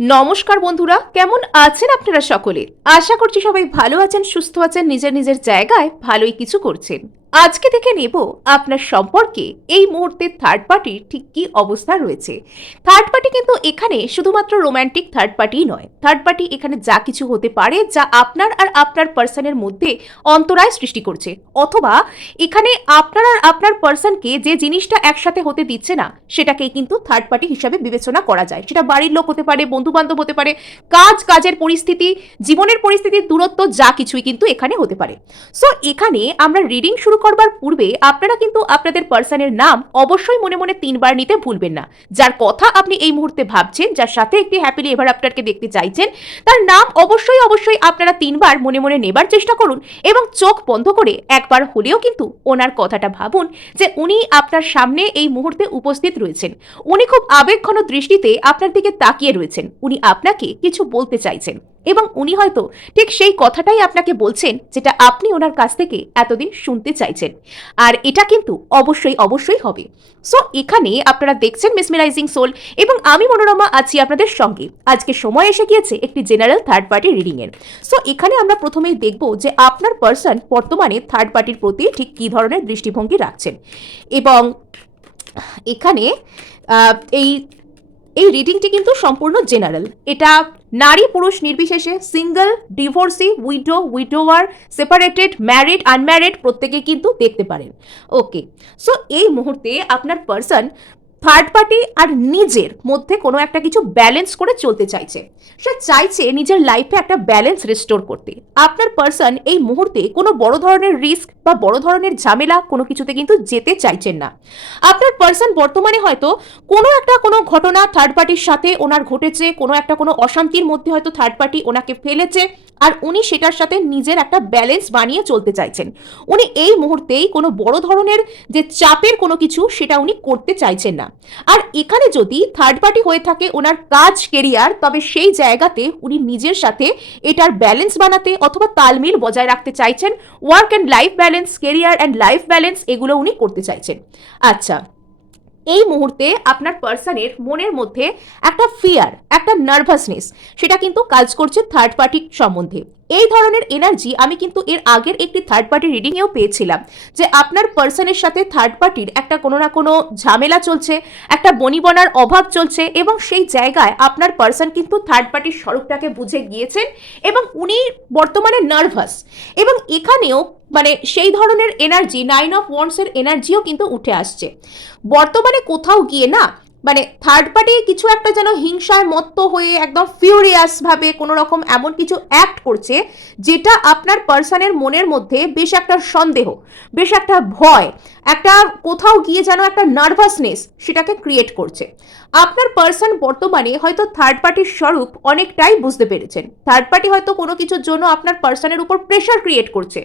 নমস্কার বন্ধুরা, কেমন আছেন আপনারা সকলে? আশা করছি সবাই ভালো আছেন, সুস্থ আছেন, নিজের নিজের জায়গায় ভালোই কিছু করছেন। আজকে দেখে নেব আপনার সম্পর্কে এই মুহূর্তে থার্ড পার্টির ঠিক কি অবস্থা রয়েছে। থার্ড পার্টি কিন্তু এখানে শুধুমাত্র রোম্যান্টিক থার্ড পার্টিই নয়, থার্ড পার্টি এখানে যা কিছু হতে পারে যা আপনার আর আপনার পার্সনের মধ্যে অন্তরায় সৃষ্টি করছে, অথবা এখানে আপনার আর আপনার পার্সনকে যে জিনিসটা একসাথে হতে দিচ্ছে না সেটাকেই কিন্তু থার্ড পার্টি হিসাবে বিবেচনা করা যায়। সেটা বাড়ির লোক হতে পারে, বন্ধু বান্ধব হতে পারে, কাজের পরিস্থিতি, জীবনের পরিস্থিতির দূরত্ব, যা কিছুই কিন্তু এখানে হতে পারে। সো এখানে আমরা রিডিং শুরু করবার পূর্বে আপনারা কিন্তু আপনাদের পার্সনের নাম অবশ্যই মনে মনে 3বার নিতে ভুলবেন না। যার কথা আপনি এই মুহূর্তে ভাবছেন, যার সাথে একটি হ্যাপিলি এভার আফটারকে দেখতে চাইছেন, তার নাম অবশ্যই অবশ্যই আপনারা 3বার মনে মনে নেবার চেষ্টা করুন এবং চোখ বন্ধ করে একবার হলেও কিন্তু ওনার কথাটা ভাবুন যে উনি আপনার সামনে এই মুহূর্তে উপস্থিত রয়েছেন। উনি খুব আবেগঘন দৃষ্টিতে আপনার দিকে তাকিয়ে রয়েছেন। উনি আপনাকে কিছু বলতে চাইছেন এবং উনি হয়তো ঠিক সেই কথাটাই আপনাকে বলছেন যেটা আপনি ওনার কাছ থেকে এতদিন শুনতে চাইছেন। আর এটা কিন্তু অবশ্যই অবশ্যই হবে। সো এখানে আপনারা দেখছেন মেসমেরাইজিং সোল এবং আমি মনোরমা আছি আপনাদের সঙ্গে। আজকে সময় এসে গিয়েছে একটি জেনারেল থার্ড পার্টি রিডিং এর। সো এখানে আমরা প্রথমেই দেখব যে আপনার পার্সন বর্তমানে থার্ড পার্টির প্রতি ঠিক কী ধরনের দৃষ্টিভঙ্গি রাখছেন। এবং এখানে এই এই রিডিংটি কিন্তু সম্পূর্ণ জেনারেল। এটা নারী পুরুষ নির্বিশেষে, single, divorcee, উইডোয়ার, separated, married, unmarried প্রত্যেকেই কিন্তু দেখতে পারেন। ওকে, সো এই মুহূর্তে আপনার পার্সন থার্ড পার্টি আর নিজের মধ্যে কোনো একটা কিছু ব্যালেন্স করে চলতে চাইছে। সে চাইছে নিজের লাইফে একটা ব্যালেন্স রিস্টোর করতে। আপনার পার্সন এই মুহূর্তে কোনো বড় ধরনের রিস্ক বা বড় ধরনের ঝামেলা কোনো কিছুতে কিন্তু যেতে চাইছেন না। আপনার পার্সন বর্তমানে হয়তো কোনো ঘটনা থার্ড পার্টির সাথে ওনার ঘটেছে, কোনো অশান্তির মধ্যে হয়তো থার্ড পার্টি ওনাকে ফেলেছে, আর উনি সেটার সাথে নিজের একটা ব্যালেন্স বানিয়ে চলতে চাইছেন। উনি এই মুহূর্তেই কোনো বড় ধরনের যে চাপের কোনো কিছু সেটা উনি করতে চাইছেন না। আর এখানে যদি থার্ড পার্টি হয়ে থাকে ওনার কাজ, কেরিয়ার, তবে সেই জায়গাতে উনি নিজের সাথে এটার ব্যালেন্স বানাতে অথবা তালমিল বজায় রাখতে চাইছেন। Work and life balance, career and life balance, এগুলো উনি করতে চাইছেন। আচ্ছা, এই মুহূর্তে আপনার পার্সনের মনের মধ্যে একটা ফিয়ার, একটা নার্ভাসনেস সেটা কিন্তু কাজ করছে থার্ড পার্টি সম্বন্ধে। এই ধরনের এনার্জি আমি কিন্তু এর আগের একটি থার্ড পার্টি রিডিংয়েও পেয়েছিলাম যে আপনার পার্সনের সাথে থার্ড পার্টির একটা কোনো না কোনো ঝামেলা চলছে, একটা বনিবনার অভাব চলছে, এবং সেই জায়গায় আপনার পার্সন কিন্তু থার্ড পার্টির স্বরূপটাকে বুঝে গিয়েছেন এবং উনি বর্তমানে নার্ভাস। এবং এখানেও মানে সেই ধরনের এনার্জি, 9 অফ ওয়ান্ডসের এনার্জিও কিন্তু উঠে আসছে। বর্তমানে কোথাও গিয়ে না মানে থার্ড পার্টি কিছু একটা যেন হিংসায় মত্ত হয়ে একদম ফিউরিয়াস ভাবে কোনো রকম এমন কিছু অ্যাক্ট করছে যেটা আপনার পার্সনের মনের মধ্যে বেশ একটা সন্দেহ, বেশ একটা ভয়, একটা কোথাও গিয়ে যেন একটা নার্ভাসনেস সেটাকে ক্রিয়েট করছে। আপনার পার্সন বর্তমানে হয়তো থার্ড পার্টির স্বরূপ অনেকটাই বুঝতে পেরেছেন। থার্ড পার্টি হয়তো কোনো কিছুর জন্য আপনার পার্সনের উপর প্রেশার ক্রিয়েট করছে,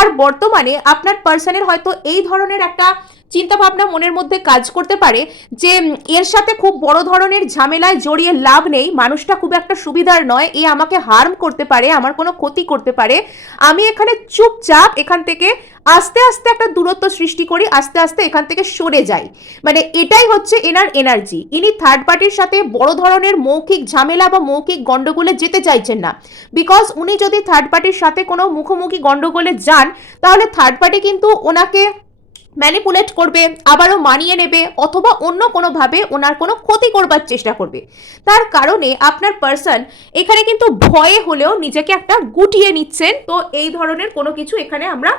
আর বর্তমানে আপনার পার্সনের হয়তো এই ধরনের একটা চিন্তা ভাবনা মনের মধ্যে কাজ করতে পারে যে এর সাথে খুব বড় ধরনের ঝামেলায় জড়িয়ে লাভ নেই, মানুষটা খুব একটা সুবিধার নয়, এ আমাকে হার্ম করতে পারে, আমার কোনো ক্ষতি করতে পারে, আমি এখানে চুপচাপ এখান থেকে আস্তে আস্তে একটা দূরত্ব সৃষ্টি করি, আস্তে আস্তে এখান থেকে সরে যাই। মানে এটাই হচ্ছে এনার এনার্জি। ইনি থার্ড পার্টির সাথে বড় ধরনের মৌখিক ঝামেলা বা মৌখিক গন্ডগোলে যেতে চাইছেন না, বিকজ উনি যদি থার্ড পার্টির সাথে কোনো মুখোমুখি গন্ডগোলে যান তাহলে থার্ড পার্টি কিন্তু ওনাকে ম্যানিপুলেট করবে, আবারও মানিয়ে নেবে, অথবা অন্য কোনোভাবে ওনার কোনো ক্ষতি করবার চেষ্টা করবে। তার কারণে আপনার পার্সন এখানে কিন্তু ভয়ে হলেও নিজেকে একটা গুটিয়ে নিচ্ছেন। তো এই ধরনের কোনো কিছু এখানে আমরা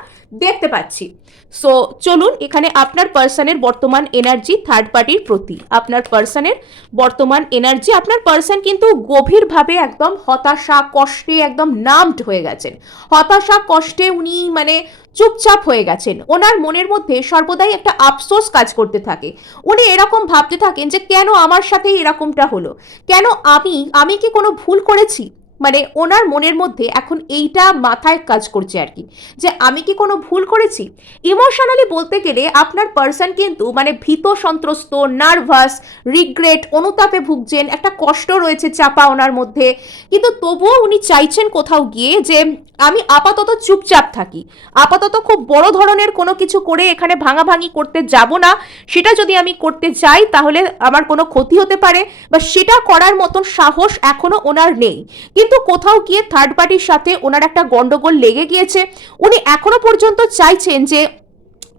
দেখতে পাচ্ছি। সো চলুন, এখানে আপনার পার্সনের বর্তমান এনার্জি থার্ড পার্টির প্রতি, আপনার পার্সনের বর্তমান এনার্জি, আপনার পার্সন কিন্তু গভীরভাবে একদম হতাশা, কষ্টে একদম নামড হয়ে গেছেন। হতাশা, কষ্টে উনি মানে চুপচাপ হয়ে গেছেন। ওনার মনের মধ্যে সর্বদাই একটা আফসোস কাজ করতে থাকে। উনি এরকম ভাবতে থাকেন যে কেন আমার সাথেই এরকমটা হলো, কেন আমি কি কোনো ভুল করেছি। মানে ওনার মনের মধ্যে এখন এইটা মাথায় কাজ করছে আর কি, যে আমি কি কোনো ভুল করেছি। ইমোশনালি বলতে গেলে আপনার পার্সন কিন্তু মানে ভীত সন্ত্রস্ত, নার্ভাস, রিগ্রেট, অনুতাপে ভুগছেন, একটা কষ্ট রয়েছে চাপা ওনার মধ্যে। কিন্তু তবুও উনি চাইছেন কোথাও গিয়ে যে আমি আপাতত চুপচাপ থাকি, আপাতত খুব বড় ধরনের কোনো কিছু করে এখানে ভাঙাভাঙি করতে যাব না। সেটা যদি আমি করতে যাই তাহলে আমার কোনো ক্ষতি হতে পারে, বা সেটা করার মতন সাহস এখনো ওনার নেই। কিন্তু কোথাও গিয়ে থার্ড পার্টির সাথে ওনার একটা গন্ডগোল লেগে গিয়েছে। উনি এখনো পর্যন্ত চাইছেন যে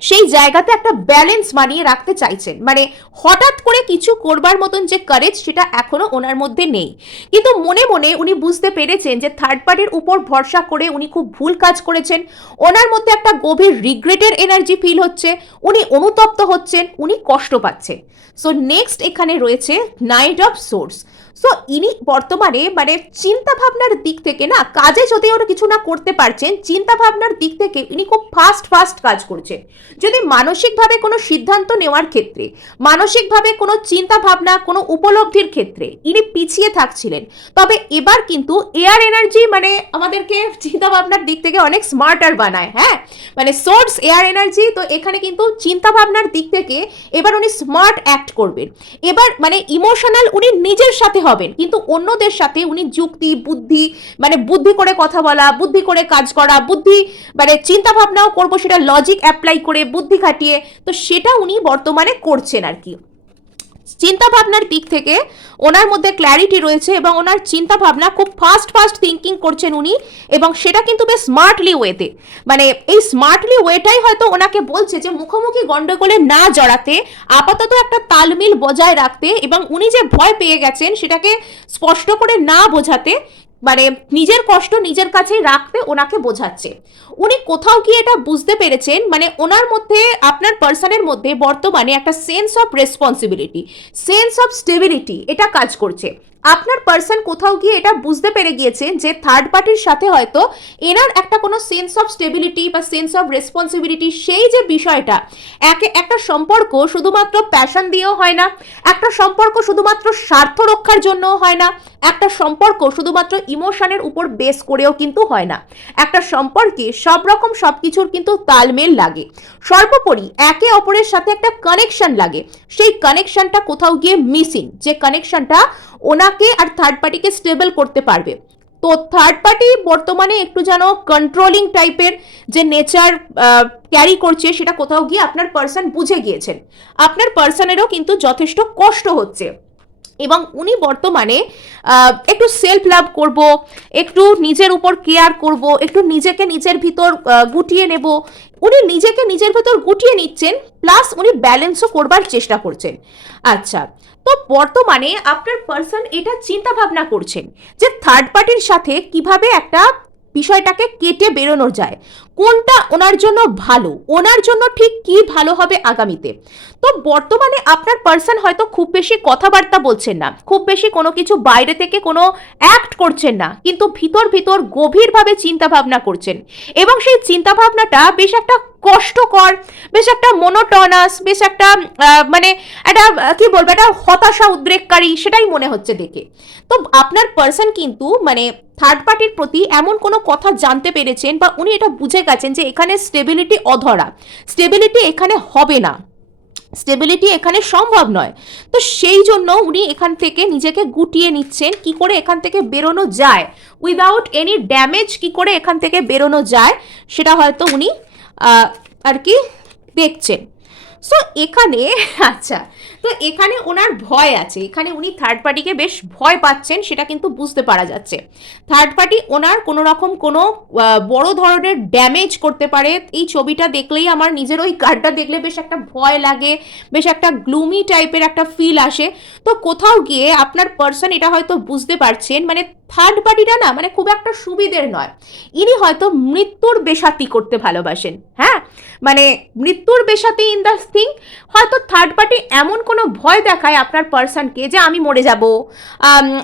সেই জায়গাতে একটা ব্যালেন্স বানিয়ে রাখতে চাইছেন, মানে হঠাৎ করে কিছু করবার মতন যে কারেজ সেটা এখনো ওনার মধ্যে নেই। কিন্তু মনে মনে উনি বুঝতে পেরেছেন যে থার্ড পার্টির উপর ভরসা করে উনি খুব ভুল কাজ করেছেন। ওনার মধ্যে একটা গভীর রিগ্রেটের এনার্জি ফিল হচ্ছে, উনি অনুতপ্ত হচ্ছেন, উনি কষ্ট পাচ্ছেন। সো নেক্সট এখানে রয়েছে নাইট অফ সোর্স। সো ইনি বর্তমানে মানে চিন্তা ভাবনার দিক থেকে না, কাজে যদি ওরা কিছু না করতে পারছেন, চিন্তা ভাবনার দিক থেকে ইনি খুব ফাস্ট কাজ করছেন। যদি মানসিকভাবে কোনো সিদ্ধান্ত নেওয়ার ক্ষেত্রে, মানসিকভাবে কোনো চিন্তা ভাবনা, কোনো উপলব্ধির ক্ষেত্রে ইনি পিছিয়ে থাকছিলেন, তবে এবার কিন্তু এয়ার এনার্জি মানে আমাদেরকে চিন্তা ভাবনার দিক থেকে অনেক স্মার্টার বানায়। হ্যাঁ, মানে সোর্স এয়ার এনার্জি, তো এখানে কিন্তু চিন্তা ভাবনার দিক থেকে এবার উনি স্মার্ট অ্যাক্ট করবেন। এবার মানে ইমোশনাল উনি নিজের সাথে হবেন, কিন্তু অন্যদের সাথে উনি যুক্তি বুদ্ধি, মানে বুদ্ধি করে কথা বলা, বুদ্ধি করে কাজ করা, বুদ্ধি মানে চিন্তা ভাবনাও করবো সেটা লজিক অ্যাপ্লাই করে, বুদ্ধি খাটিয়ে, তো সেটা উনি বর্তমানে করছেন আর কি। চিন্তা ভাবনার দিক থেকে ওনার মধ্যে ক্ল্যারিটি রয়েছে এবং ওনার চিন্তা ভাবনা খুব ফাস্ট থিঙ্কিং করছেন উনি, এবং সেটা কিন্তু বেশ স্মার্টলি ওয়েতে। মানে এই স্মার্টলি ওয়েটাই হয়তো ওনাকে বলছে যে মুখোমুখি গন্ডগোলে না জড়াতে, আপাতত একটা তালমিল বজায় রাখতে, এবং উনি যে ভয় পেয়ে গেছেন সেটাকে স্পষ্ট করে না বোঝাতে, মানে নিজের কষ্ট নিজের কাছেই রাখতে ওনাকে বোঝাচ্ছে। উনি কোথাও গিয়ে এটা বুঝতে পেরেছেন, মানে ওনার মধ্যে, আপনার পার্সনের মধ্যে বর্তমানে একটা sense of responsibility, sense of stability এটা কাজ করছে। আপনার পার্সন কোথাও গিয়ে এটা বুঝতে পেরে গিয়েছেন যে থার্ড পার্টির সাথে হয়তো এনার একটা কোনো সেন্স অফ স্টেবিলিটি বা সেন্স অফ রেসপন্সিবিলিটি, সেই যে বিষয়টা, একটা সম্পর্ক শুধুমাত্র প্যাশন দিয়েও হয় না, একটা সম্পর্ক শুধুমাত্র স্বার্থ রক্ষার জন্যও হয় না, একটা সম্পর্ক শুধুমাত্র ইমোশনের উপর বেস করেও কিন্তু হয় না। একটা সম্পর্কে সব রকম সবকিছুর কিন্তু তালমেল লাগে, সর্বোপরি একে অপরের সাথে একটা কানেকশন লাগে। সেই কানেকশনটা কোথাও গিয়ে মিসিং, যে কানেকশনটা ওনাকে আর থার্ড পার্টিকে স্টেবল করতে পারবে। তো থার্ড পার্টি বর্তমানে একটু যেন কন্ট্রোলিং টাইপের যে নেচার ক্যারি করছে, সেটা কোথাও গিয়ে আপনার পার্সন বুঝে গিয়েছেন। আপনার পার্সনেরও কিন্তু যথেষ্ট কষ্ট হচ্ছে, এবং উনি বর্তমানে একটু সেলফ লাভ করব, একটু নিজের উপর কেয়ার করব, একটু নিজেকে নিজের ভিতর গুটিয়ে নেব। উনি নিজেকে নিজের ভিতর গুটিয়ে নিচ্ছেন, প্লাস উনি ব্যালেন্সও করবার চেষ্টা করছেন। আচ্ছা, তো বর্তমানে আপনার পার্সন এটা চিন্তা ভাবনা করছেন যে থার্ড পার্টির সাথে কিভাবে একটা বিষয়টাকে কেটে বেরোনো যায়, কোনটা ওনার জন্য ভালো, ওনার জন্য ঠিক কি ভালো হবে আগামীতে। তো বর্তমানে আপনার পার্সন হয়তো খুব বেশি কথাবার্তা বলছেন না, খুব বেশি কোনো কিছু বাইরে থেকে কোনো অ্যাক্ট করছেন না, কিন্তু ভিতর ভিতর গভীরভাবে চিন্তা ভাবনা করছেন, এবং সেই চিন্তা ভাবনাটা বেশ একটা কষ্টকর, বেশ একটা মোনোটনাস, বেশ একটা মানে একটা কি বলবো, একটা হতাশা উদ্রেককারী, সেটাই মনে হচ্ছে দেখে। তো আপনার পার্সন কিন্তু মানে থার্ড পার্টির প্রতি এমন কোনো কথা জানতে পেরেছেন, বা উনি এটা বুঝে গেছেন যে এখানে স্টেবিলিটি অধরা, স্টেবিলিটি এখানে হবে না, স্টেবিলিটি এখানে সম্ভব নয়। তো সেই জন্য উনি এখান থেকে নিজেকে গুটিয়ে নিচ্ছেন, কি করে এখান থেকে বেরোনো যায় উইদাউট এনি ড্যামেজ, কি করে এখান থেকে বেরোনো যায় সেটা হয়তো উনি আর কি দেখছেন। সো এখানে আচ্ছা, তো এখানে ওনার ভয় আছে, এখানে উনি থার্ড পার্টিকে বেশ ভয় পাচ্ছেন, সেটা কিন্তু বুঝতে পারা যাচ্ছে। থার্ড পার্টি ওনার কোনো রকম কোনো বড় ধরনের ড্যামেজ করতে পারে। এই ছবিটা দেখলেই আমার নিজের ওই কার্ডটা দেখলে বেশ একটা ভয় লাগে, বেশ একটা গ্লুমি টাইপের একটা ফিল আসে। তো কোথাও গিয়ে আপনার পার্সন এটা হয়তো বুঝতে পারছেন, মানে থার্ড পার্টিটা না মানে খুব একটা সুবিধের নয়, ইনি হয়তো মৃত্যুর বেশাতি করতে ভালোবাসেন। হ্যাঁ, মানে মৃত্যুর বেশাতি ইন দ্য থিং, হয়তো থার্ড পার্টি এমন কোনো ভয় দেখায় আপনার পার্সনকে যে আমি মরে যাব,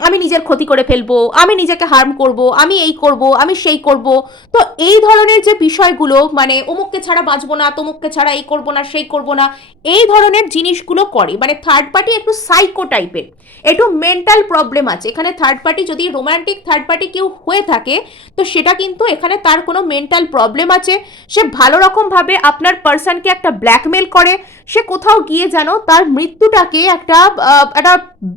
আমি নিজের ক্ষতি করে ফেলবো, আমি নিজেকে হার্ম করব, আমি এই করব, আমি সেই করব। তো এই ধরনের যে বিষয়গুলো, মানে অমুককে ছাড়া বাঁচবো না, তমুককে ছাড়া এই করব না, সেই করব না, এই ধরনের জিনিসগুলো করে। মানে থার্ড পার্টি একটু সাইকো টাইপের, একটু মেন্টাল প্রবলেম আছে এখানে। থার্ড পার্টি যদি রোম্যান্টিক থার্ড পার্টি কেউ হয়ে থাকে, তো সেটা কিন্তু এখানে তার কোনো মেন্টাল প্রবলেম আছে, সে ভালো রকমভাবে আপনার পার্সনকে একটা ব্ল্যাকমেল করে, সে কোথাও গিয়ে যেন তার মৃত্যুটাকে একটা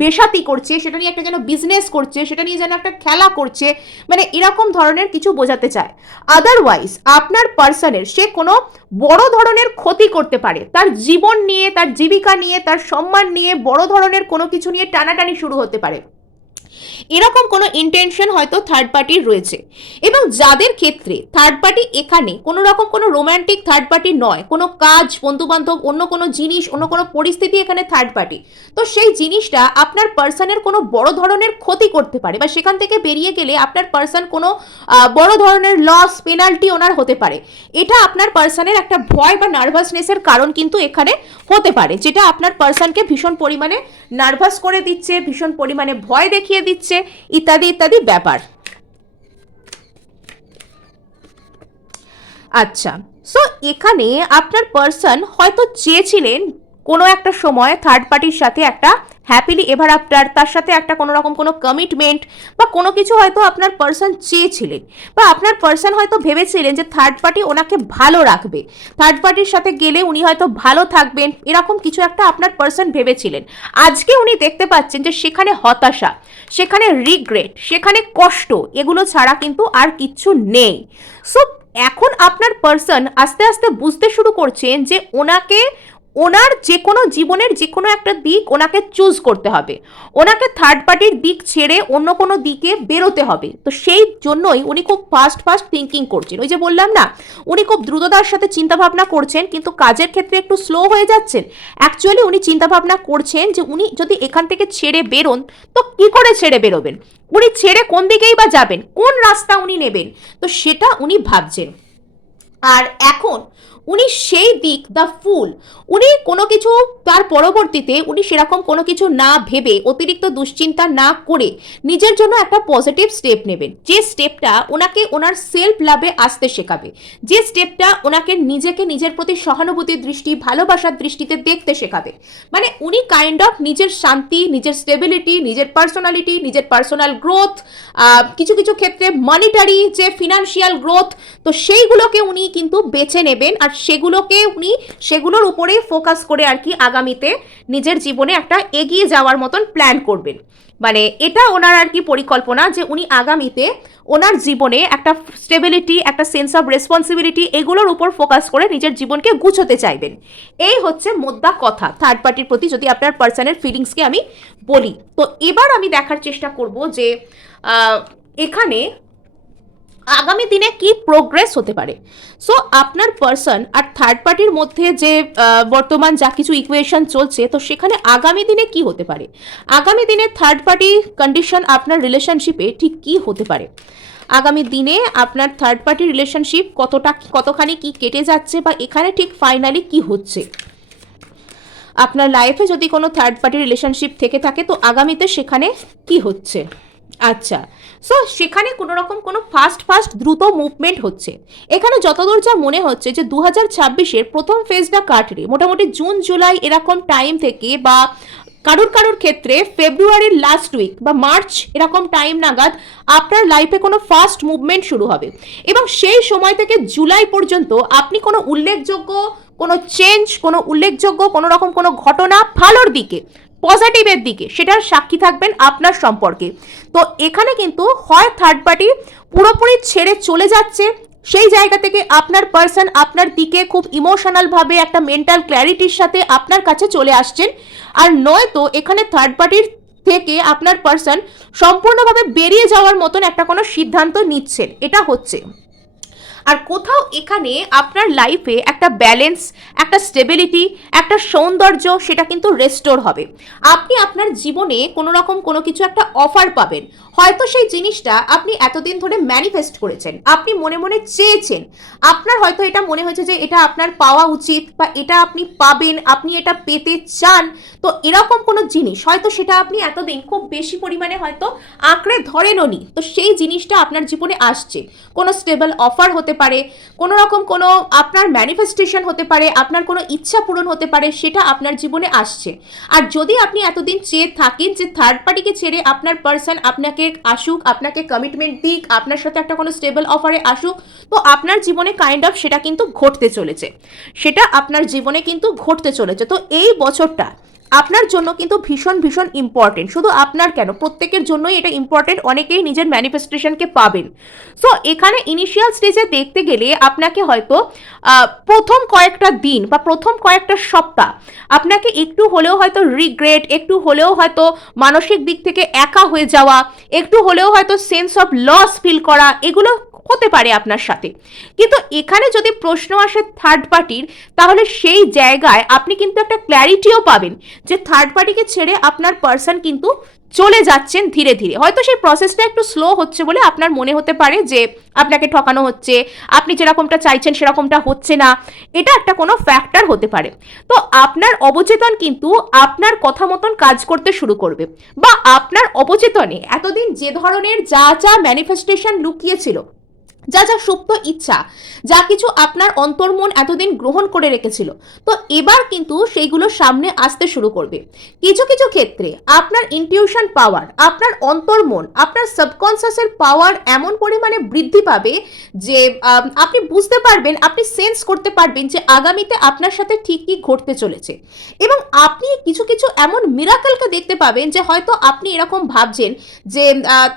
বেসাতি করছে, সেটা নিয়ে একটা যেন বিজনেস করছে, সেটা নিয়ে যেন একটা খেলা করছে, মানে এরকম ধরনের কিছু বোঝাতে চায়। আদারওয়াইজ আপনার পার্সনের সে কোনো বড় ধরনের ক্ষতি করতে পারে, তার জীবন নিয়ে, তার জীবিকা নিয়ে, তার সম্মান নিয়ে বড় ধরনের কোনো কিছু নিয়ে টানাটানি শুরু হতে পারে, এরকম কোনো ইন্টেনশন হয়তো থার্ড পার্টির রয়েছে। এবং যাদের ক্ষেত্রে থার্ড পার্টি এখানে কোনো রকম কোনো রোম্যান্টিক থার্ড পার্টি নয়, কোনো কাজ, বন্ধুবান্ধব, অন্য কোনো জিনিস, অন্য কোনো পরিস্থিতি এখানে থার্ড পার্টি, তো সেই জিনিসটা আপনার পার্সনের কোনো বড় ধরনের ক্ষতি করতে পারে, বা সেখান থেকে বেরিয়ে গেলে আপনার পার্সন কোনো বড় ধরনের লস, পেনাল্টি ওনার হতে পারে। এটা আপনার পার্সনের একটা ভয় বা নার্ভাসনেসের কারণ কিন্তু এখানে হতে পারে, যেটা আপনার পার্সনকে ভীষণ পরিমাণে নার্ভাস করে দিচ্ছে, ভীষণ পরিমাণে ভয় দেখিয়ে দিচ্ছে, ইত্যাদি ইত্যাদি ব্যাপার। আচ্ছা, সো এখানে আপনার পার্সন হয়তো চেয়েছিলেন কোনো একটা সময় থার্ড পার্টির সাথে একটা হ্যাপিলি এভার আফটার, তার সাথে একটা কোনো রকম কোনো কমিটমেন্ট বা কোনো কিছু হয়তো আপনার পার্সন চেয়েছিলেন, বা আপনার পার্সন হয়তো ভেবেছিলেন যে থার্ড পার্টি ওনাকে ভালো রাখবে, থার্ড পার্টির সাথে গেলে উনি হয়তো ভালো থাকবেন, এরকম কিছু একটা আপনার পার্সন ভেবেছিলেন। আজকে উনি দেখতে পাচ্ছেন যে সেখানে হতাশা, সেখানে রিগ্রেট, সেখানে কষ্ট, এগুলো ছাড়া কিন্তু আর কিচ্ছু নেই। সো এখন আপনার পার্সন আস্তে আস্তে বুঝতে শুরু করছেন যে ওনাকে ওনার যে কোনো জীবনের যে কোনো একটা দিক ওনাকে চুজ করতে হবে, ওনাকে থার্ড পার্টির দিক ছেড়ে অন্য কোনো দিকে বেরোতে হবে। তো সেই জন্যই উনি খুব ফাস্ট ফাস্ট থিঙ্কিং করছেন, ওই যে বললাম না, উনি খুব দ্রুততার সাথে চিন্তাভাবনা করছেন, কিন্তু কাজের ক্ষেত্রে একটু স্লো হয়ে যাচ্ছেন। অ্যাকচুয়ালি উনি চিন্তাভাবনা করছেন যে উনি যদি এখান থেকে ছেড়ে বেরোন, তো কি করে ছেড়ে বেরোবেন, উনি ছেড়ে কোন দিকেই বা যাবেন, কোন রাস্তা উনি নেবেন, তো সেটা উনি ভাবছেন। আর এখন উনি সেই দিক, দ্য ফুল, উনি কোনো কিছু তার পরবর্তীতে উনি সেরকম কোনো কিছু না ভেবে, অতিরিক্ত দুশ্চিন্তা না করে নিজের জন্য একটা পজিটিভ স্টেপ নেবেন, যে স্টেপটা ওনাকে ওনার সেলফ লাভে আসতে শেখাবে, যে স্টেপটা ওনাকে নিজেকে নিজের প্রতি সহানুভূতির দৃষ্টি, ভালোবাসার দৃষ্টিতে দেখতে শেখাবে। মানে উনি কাইন্ড অফ নিজের শান্তি, নিজের স্টেবিলিটি, নিজের পার্সোনালিটি, নিজের পার্সোনাল গ্রোথ, কিছু কিছু ক্ষেত্রে মনিটারি যে ফিনান্সিয়াল গ্রোথ, তো সেইগুলোকে উনি কিন্তু বেছে নেবেন, আর সেগুলোর উপরেই ফোকাস করে আর কি আগামীতে নিজের জীবনে একটা এগিয়ে যাওয়ার মতন প্ল্যান করবেন। মানে এটা ওনার আর কি পরিকল্পনা, যে উনি আগামীতে ওনার জীবনে একটা স্টেবিলিটি, একটা সেন্স অফ রেসপন্সিবিলিটি, এগুলোর উপর ফোকাস করে নিজের জীবনকে গুছোতে চাইবেন। এই হচ্ছে মোদ্দা কথা থার্ড পার্টির প্রতি, যদি আপনার পার্সনের ফিলিংসকে আমি বলি। তো এবার আমি দেখার চেষ্টা করব যে এখানে আগামী দিনে কি প্রোগ্রেস হতে পারে। সো আপনার পার্সন আর থার্ড পার্টির মধ্যে যে বর্তমান যা কিছু ইকুয়েশন চলছে, তো সেখানে আগামী দিনে কি হতে পারে, আগামী দিনে থার্ড পার্টি কন্ডিশন আপনার রিলেশনশিপে ঠিক কি হতে পারে, আগামী দিনে আপনার থার্ড পার্টি রিলেশনশিপ কতখানি কি কেটে যাচ্ছে, বা এখানে ঠিক ফাইনালি কি হচ্ছে। আপনার লাইফে যদি কোনো থার্ড পার্টি রিলেশনশিপ থেকে থাকে, তো আগামীতে সেখানে কি হচ্ছে। আচ্ছা, সো সেখানে কোনো রকম কোনো ফাস্ট দ্রুত মুভমেন্ট হচ্ছে। এখানে যতদূর যা মনে হচ্ছে যে 2026-এর প্রথম ফেজটা কাটলে মোটামুটি জুন জুলাই এরকম টাইম থেকে, বা কারোর ক্ষেত্রে ফেব্রুয়ারির লাস্ট উইক বা মার্চ এরকম টাইম নাগাদ আপনার লাইফে কোনো ফাস্ট মুভমেন্ট শুরু হবে, এবং সেই সময় থেকে জুলাই পর্যন্ত আপনি কোনো উল্লেখযোগ্য কোনো চেঞ্জ, কোনো উল্লেখযোগ্য কোনো রকম কোনো ঘটনা ভালোর দিকে, পজিটিভের দিকে, সেটার সাক্ষী থাকবেন আপনার সম্পর্কে। তো এখানে কিন্তু হয় থার্ড পার্টি পুরোপুরি ছেড়ে চলে যাচ্ছে, সেই জায়গা থেকে আপনার পার্সন আপনার দিকে খুব ইমোশনালভাবে একটা মেন্টাল ক্ল্যারিটির সাথে আপনার কাছে চলে আসছেন, আর নয়তো এখানে থার্ড পার্টির থেকে আপনার পার্সন সম্পূর্ণভাবে বেরিয়ে যাওয়ার মতন একটা কোনো সিদ্ধান্ত নিচ্ছেন, এটা হচ্ছে। আর কোথাও এখানে আপনার লাইফে একটা ব্যালেন্স, একটা স্টেবিলিটি, একটা সৌন্দর্য, সেটা কিন্তু রেস্টোর হবে। আপনি আপনার জীবনে কোনো রকম কোনো কিছু একটা অফার পাবেন, হয়তো সেই জিনিসটা আপনি এতদিন ধরে ম্যানিফেস্ট করেছেন, আপনি মনে মনে চেয়েছেন, আপনার হয়তো এটা মনে হয়েছে যে এটা আপনার পাওয়া উচিত, বা এটা আপনি পাবেন, আপনি এটা পেতে চান। তো এরকম কোনো জিনিস হয়তো সেটা আপনি এতদিন খুব বেশি পরিমাণে হয়তো আঁকড়ে ধরেননি, তো সেই জিনিসটা আপনার জীবনে আসছে। কোনো স্টেবল অফার হতে হতে পারে, কোনো রকম কোনো আপনার ম্যানিফেস্টেশন হতে পারে, আপনার কোনো ইচ্ছা পূরণ হতে পারে, সেটা আপনার জীবনে আসছে। আর যদি আপনি এতদিন চেয়ে থাকেন যে থার্ড পার্টিকে ছেড়ে আপনার পার্সন আপনাকে আসুক, আপনাকে কমিটমেন্ট দিক, আপনার সাথে একটা কোনো স্টেবল অফারে আসুক, তো আপনার জীবনে কাইন্ড অফ সেটা কিন্তু ঘটতে চলেছে, সেটা আপনার জীবনে কিন্তু ঘটতে চলেছে। তো এই বছরটা আপনার জন্য কিন্তু ভীষণ ভীষণ ইম্পর্টেন্ট। শুধু আপনার কেন, প্রত্যেকের জন্যই এটা ইম্পর্টেন্ট। অনেকেই নিজের ম্যানিফেস্টেশনকে পাবেন। সো এখানে ইনিশিয়াল স্টেজে দেখতে গেলে আপনাকে হয়তো প্রথম কয়েকটা দিন বা প্রথম কয়েকটা সপ্তাহ আপনাকে একটু হলেও হয়তো রিগ্রেট, একটু হলেও হয়তো মানসিক দিক থেকে একা হয়ে যাওয়া, একটু হলেও হয়তো সেন্স অফ লস ফিল করা, এগুলো হতে পারে আপনার সাথে। কিন্তু এখানে যদি প্রশ্ন আসে থার্ড পার্টির, তাহলে সেই জায়গায় আপনি কিন্তু একটা ক্ল্যারিটিও পাবেন যে থার্ড পার্টিকে ছেড়ে আপনার পার্সন কিন্তু চলে যাচ্ছেন ধীরে ধীরে। হয়তো সেই প্রসেসটা একটু স্লো হচ্ছে বলে আপনার মনে হতে পারে যে আপনাকে ঠকানো হচ্ছে, আপনি যেরকমটা চাইছেন সেরকমটা হচ্ছে না, এটা একটা কোনো ফ্যাক্টর হতে পারে। তো আপনার অবচেতন কিন্তু আপনার কথা মতন কাজ করতে শুরু করবে, বা আপনার অবচেতনে এতদিন যে ধরনের যা যা ম্যানিফেস্টেশন লুকিয়েছিল, যা যা সুপ্ত ইচ্ছা, যা কিছু আপনার অন্তর্মন এতদিন গ্রহণ করে রেখেছিল, তো এবার কিন্তু সেইগুলো সামনে আসতে শুরু করবে। কিছু কিছু ক্ষেত্রে আপনার ইনটিউশন পাওয়ার, আপনার অন্তর্মন, আপনার সাবকনসিয়াসের পাওয়ার এমন পরিমাণে বৃদ্ধি পাবে যে আপনি বুঝতে পারবেন, আপনি সেন্স করতে পারবেন যে আগামীতে আপনার সাথে ঠিক কি ঘটতে চলেছে। এবং আপনি কিছু কিছু এমন মিরাকেলকে দেখতে পাবেন যে হয়তো আপনি এরকম ভাবছেন যে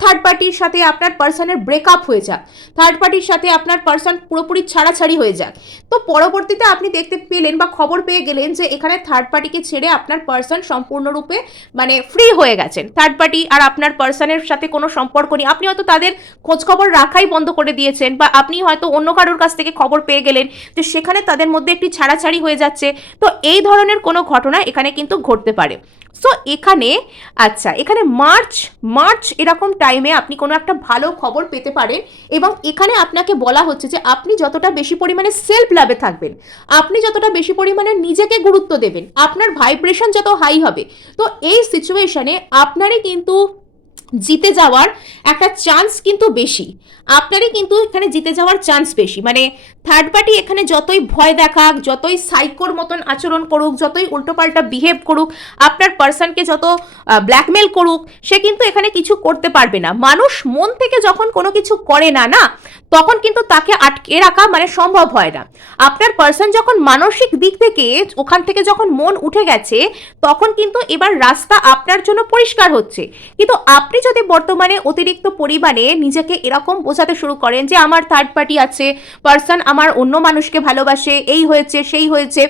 থার্ড পার্টির সাথে আপনার পার্সনের ব্রেকআপ হয়ে যাক, থার্ড পার্টির সাথে আপনার পার্সন পুরোপুরি ছাড়াছাড়ি হয়ে যাক, তো পরবর্তীতে আপনি দেখতে পেলেন বা খবর পেয়ে গেলেন যে এখানে থার্ড পার্টিকে ছেড়ে আপনার পার্সন সম্পূর্ণরূপে মানে ফ্রি হয়ে গেছেন। থার্ড পার্টি আর আপনার পার্সনের সাথে কোনো সম্পর্ক নেই, আপনি হয়তো তাদের খোঁজখবর রাখাই বন্ধ করে দিয়েছেন, বা আপনি হয়তো অন্য কারোর কাছ থেকে খবর পেয়ে গেলেন যে সেখানে তাদের মধ্যে একটি ছাড়াছাড়ি হয়ে যাচ্ছে। তো এই ধরনের কোনো ঘটনা এখানে কিন্তু ঘটতে পারে। সো এখানে আচ্ছা, এখানে মার্চ এরকম টাইমে আপনি কোনো একটা ভালো খবর পেতে পারেন। এবং এখানে আপনাকে বলা হচ্ছে যে আপনি যতটা বেশি পরিমাণে সেলফ লাভে থাকবেন, আপনি যতটা বেশি পরিমাণে নিজেকে গুরুত্ব দেবেন, আপনার ভাইব্রেশন যত হাই হবে, তো এই সিচুয়েশনে আপনারই কিন্তু জিতে যাওয়ার একটা চান্স কিন্তু বেশি, আপনারই কিন্তু এখানে জিতে যাওয়ার চান্স বেশি। মানে থার্ড পার্টি এখানে যতই ভয় দেখাক, যতই সাইকোর মতন আচরণ করুক, যতই উল্টোপাল্টা বিহেভ করুক, আপনার পার্সনকে যত ব্ল্যাকমেল করুক, সে কিন্তু এখানে কিছু করতে পারবে না। মানুষ মন থেকে যখন কোনো কিছু করে না না, তখন কিন্তু তাকে আটকে রাখা মানে সম্ভব হয় না। আপনার পার্সন যখন মানসিক দিক থেকে ওখান থেকে যখন মন উঠে গেছে, তখন কিন্তু এবার রাস্তা আপনার জন্য পরিষ্কার হচ্ছে। কিন্তু আপনি যদি বর্তমানে অতিরিক্ত পরিমাণে নিজেকে এরকম বোঝাতে শুরু করেন যে আমার থার্ড পার্টি আছে, পার্সন আমার অন্য মানুষকে ভালোবাসে, এই হয়েছে সেই হয়েছে,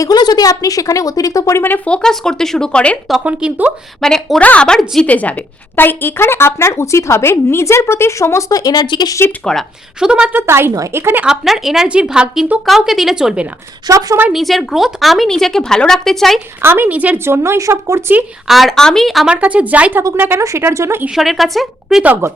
এগুলো যদি আপনি সেখানে অতিরিক্ত পরিমাণে ফোকাস করতে শুরু করেন, তখন কিন্তু মানে ওরা আবার জিতে যাবে। তাই এখানে আপনার উচিত হবে নিজের প্রতি সমস্ত এনার্জিকে শিফট করা। শুধুমাত্র তাই নয়, এখানে আপনার এনার্জির ভাগ কিন্তু কাউকে দিলে চলবে না। সব সময় নিজের গ্রোথ, আমি নিজেকে ভালো রাখতে চাই, আমি নিজের জন্য এইসব করছি, আর আমি আমার কাছে যাই থাকুক না কেন সেটার জন্য ঈশ্বরের কাছে কৃতজ্ঞ।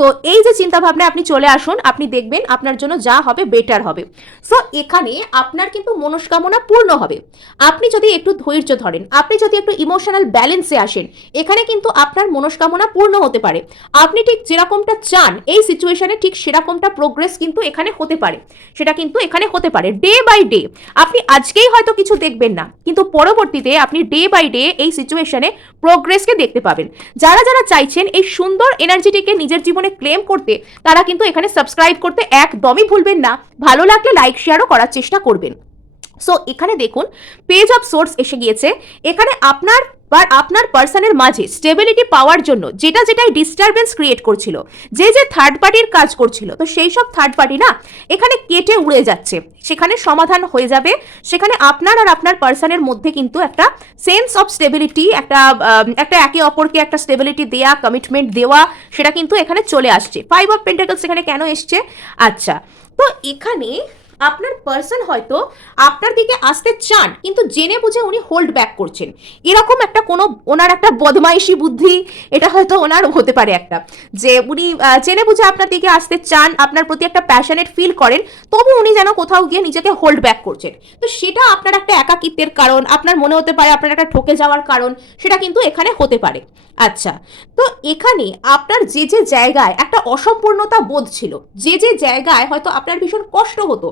তো এই যে চিন্তা ভাবনা আপনি চলে আসুন, আপনি দেখবেন আপনার জন্য যা হবে বেটার হবে। সো এখানে আপনার কিন্তু মনস্কামনা পূর্ণ হবে। আপনি যদি একটু ধৈর্য ধরেন, আপনি যদি একটু ইমোশনাল ব্যালেন্সে আসেন, এখানে কিন্তু আপনার মনস্কামনা পূর্ণ হতে পারে। আপনি ঠিক যেরকমটা চান এই সিচুয়েশনে ঠিক সেরকমটা প্রোগ্রেস কিন্তু এখানে হতে পারে, সেটা কিন্তু এখানে হতে পারে ডে বাই ডে। আপনি আজকেই হয়তো কিছু দেখবেন না, কিন্তু পরবর্তীতে আপনি ডে বাই ডে এই সিচুয়েশনে প্রোগ্রেসকে দেখতে পাবেন। যারা যারা চাইছেন এই সুন্দর এনার্জিটিকে নিজের জীবনে ক্লেম করতে, তারা কিন্তু এখানে সাবস্ক্রাইব করতে একদমই ভুলবেন না। ভালো লাগলে লাইক শেয়ারও করার চেষ্টা করবেন। সো এখানে দেখুন পেজ অফ সোর্স এসে গিয়েছে। এখানে আপনার বা আপনার পার্সনের মাঝে স্টেবিলিটি পাওয়ার জন্য যেটা যেটাই ডিস্টারবেন্স ক্রিয়েট করছিল, যে যে থার্ড পার্টির কাজ করছিল, তো সেই সব থার্ড পার্টি না এখানে কেটে উড়ে যাচ্ছে, সেখানে সমাধান হয়ে যাবে। সেখানে আপনার আর আপনার পার্সনের মধ্যে কিন্তু একটা সেন্স অফ স্টেবিলিটি, একটা একে অপরকে একটা স্টেবিলিটি দেওয়া, কমিটমেন্ট দেওয়া, সেটা কিন্তু এখানে চলে আসছে। 5 অফ পেন্টাকলস এখানে কেন এসছে? আচ্ছা, তো এখানে আপনার পার্সন হয়তো আপনার দিকে আসতে চান, কিন্তু জেনে বুঝে উনি হোল্ড ব্যাক করছেন। এরকম একটা কোনো ওনার একটা বদমাইশি বুদ্ধি এটা হয়তো ওনার হতে পারে একটা, যে উনি জেনে বুঝে আপনার দিকে আসতে চান, আপনার প্রতি একটা প্যাশনেট ফিল করেন, তবু উনি যেন কোথাও গিয়ে নিজেকে হোল্ড ব্যাক করছেন। তো সেটা আপনার একটা একাকিত্বের কারণ, আপনার মনে হতে পারে আপনার একটা ঠকে যাওয়ার কারণ, সেটা কিন্তু এখানে হতে পারে। আচ্ছা, তো এখানে আপনার যে যে জায়গায় একটা অসম্পূর্ণতা বোধ ছিল, যে যে জায়গায় হয়তো আপনার ভীষণ কষ্ট হতো,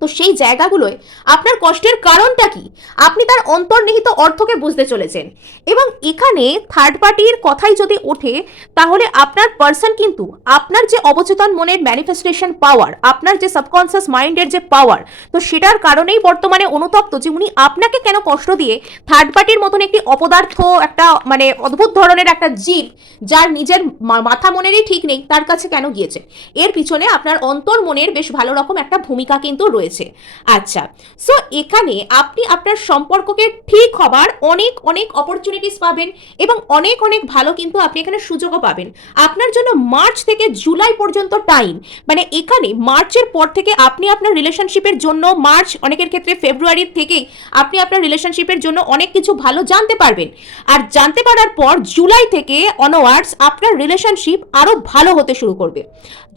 তো সেই জায়গাগুলোয় আপনার কষ্টের কারণটা কি, আপনি তার অন্তর্নিহিত অর্থকে বুঝতে চলেছেন। এবং এখানে থার্ড পার্টির কথাই যদি ওঠে, তাহলে আপনার পার্সন কিন্তু আপনার যে অবচেতন মনের ম্যানিফেস্টেশন পাওয়ার, আপনার যে সাবকনসিয়াস মাইন্ডের যে পাওয়ার, তো সেটার কারণেই বর্তমানে অনুতপ্ত যে উনি আপনাকে কেন কষ্ট দিয়ে থার্ড পার্টির মতন একটি অপদার্থ, একটা মানে অদ্ভুত ধরনের একটা জীব, যার নিজের মাথা মনেরই ঠিক নেই, তার কাছে কেন গিয়েছে। এর পিছনে আপনার অন্তর মনের বেশ ভালো রকম একটা ভূমিকা কিন্তু রয়েছে। আচ্ছা, সো এখানে আপনি আপনার সম্পর্ককে ঠিক হবার অনেক অনেক অপরচুনিটিস পাবেন, এবং অনেক অনেক ভালো কিন্তু আপনি এখানে সুযোগও পাবেন। আপনার জন্য মার্চ থেকে জুলাই পর্যন্ত টাইম, মানে এখানে মার্চের পর থেকে আপনি আপনার রিলেশনশিপের জন্য, মার্চ অনেকের ক্ষেত্রে ফেব্রুয়ারির থেকেই আপনি আপনার রিলেশনশিপের জন্য অনেক কিছু ভালো জানতে পারবেন। আর জানতে পারার পর জুলাই থেকে অনওয়ার্ডস আপনার রিলেশনশিপ আরো ভালো হতে শুরু করবে।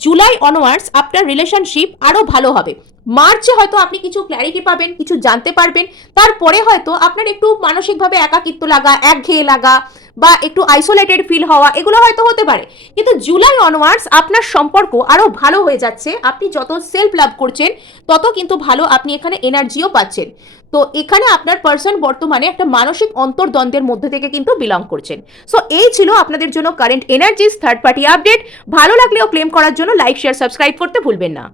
জুলাই অনওয়ার্ডস আপনার রিলেশনশিপ আরো ভালো হবে। মার্চে হয়তো আপনি কিছু ক্ল্যারিটি পাবেন, কিছু জানতে পারবেন, তারপরে হয়তো আপনার একটু মানসিকভাবে একাকিত্ব লাগা, একঘেয়ে লাগা, বা একটু আইসোলেটেড ফিল হওয়া, এগুলো হয়তো হতে পারে। কিন্তু জুলাই অনওয়ার্ডস আপনার সম্পর্ক আরো ভালো হয়ে যাচ্ছে। আপনি যত সেলফ লাভ করছেন, তত কিন্তু ভালো আপনি এখানে এনার্জিও পাচ্ছেন। তো এখানে আপনার পার্সন বর্তমানে একটা মানসিক অন্তর্দ্বন্দ্বের মধ্যে থেকে কিন্তু বিলং করছেন। সো এই ছিল আপনাদের জন্য current energies third party update. ভালো লাগলেও ক্লেম করার জন্য লাইক, শেয়ার, সাবস্ক্রাইব করতে ভুলবেন না।